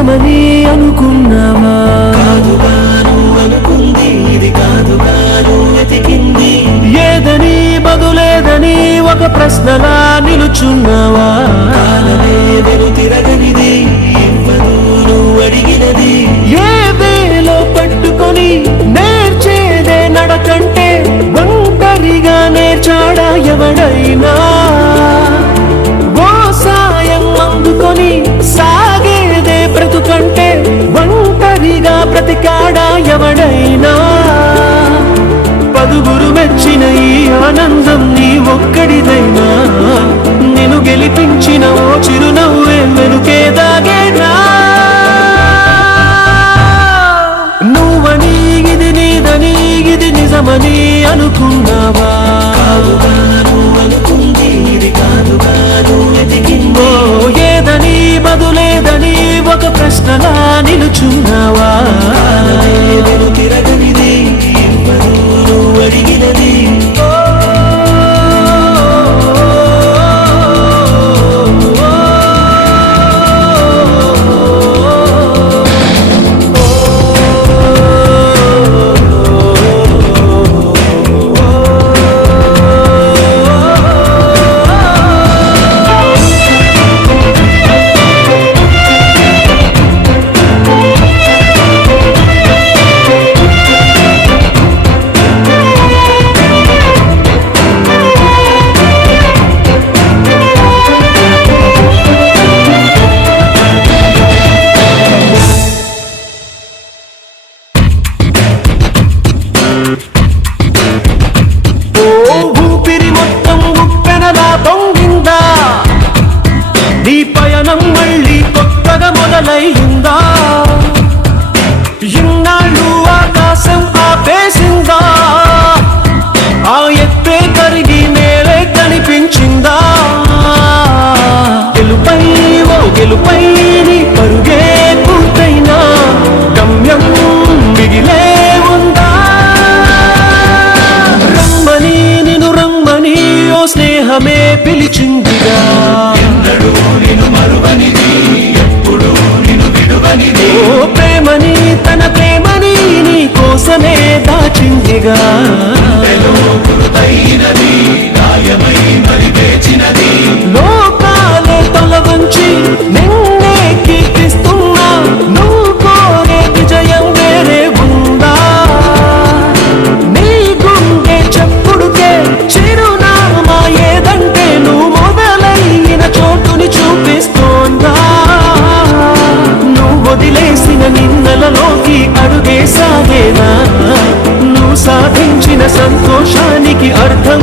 నిజమని అనుకున్నావా? కాదుగాను అనుకుంది ఇది కాదుగాను వెతికింది, ఏదని బదులేదని ఒక ప్రశ్నలా నిలుచున్నావా? కాలమే వెను తిరగనిది ఇవ్వదు నువ్వు అడిగినది, ఏ వేలో పట్టుకొని నేర్చేదే నడకంటే ఒంటరిగా నేర్చాడా ఎవడైనా? ఓ సాయం అందుకొని సాగేదే బ్రతుకంటే ఒంటరిగా బ్రతికాడా ఎవడైనా? పదుగురు మెచ్చిన ఈ ఆనందం నీ ఒక్కడిదైనా? నేను గెలిపించిన ఓ చిరునవ్వే వెనుకే దాగేనా? నువ్వని ఇది నీదని ఇది నిజమని అనుకున్నావా? కాదుగాను అనుకుంది ఇది కాదుగాను వెతికింది, ఏదని బదులేదని ఒక ప్రశ్నలా నిలుచున్నావా? కాలమే వెను తిరగనిది ఇవ్వదు నువ్వు అడిగినది. ఊపిరి మొత్తం ఉప్పెనలా పొంగిందా? నీ పయనం మళ్ళీ కొత్తగా మొదలయ్యిందా? ఇన్నాళ్ళు ఆకాశం ఆపేసిందా? ఆ ఎత్తే కరిగి నేలే కనిపించిందా? గెలుపై ఓ గెలుపై నీ పరుగే పూర్తైనా గమ్యం మిగిలే ఉందా? రమ్మని నిన్ను రమ్మని ఓ స్నేహమే పిలిచిందిగా, ఎన్నడూ నిన్ను మరువనిది ఎప్పుడు నిన్ను విడువనిది, ఓ ప్రేమని తన ప్రేమని నీ కోసమే దాచిందిగా. గురుతైనది గాయమై మరి వేచినది, లోకాలే తొలవంచి నిన్నే కీర్తిస్తున్నా నువ్వు కోరే విజయం వేరే ఉందా? నీ గుండె చెప్పుడుకే చిరునామా ఏదంటే నువ్వు మొదలైన చోటుని చూపిస్తోందా? నువ్వు వదిలేసిన నిన్నలలోకి అడుగే సాగేనా? నువ్వు సాధించిన సంతోషానికి అర్థం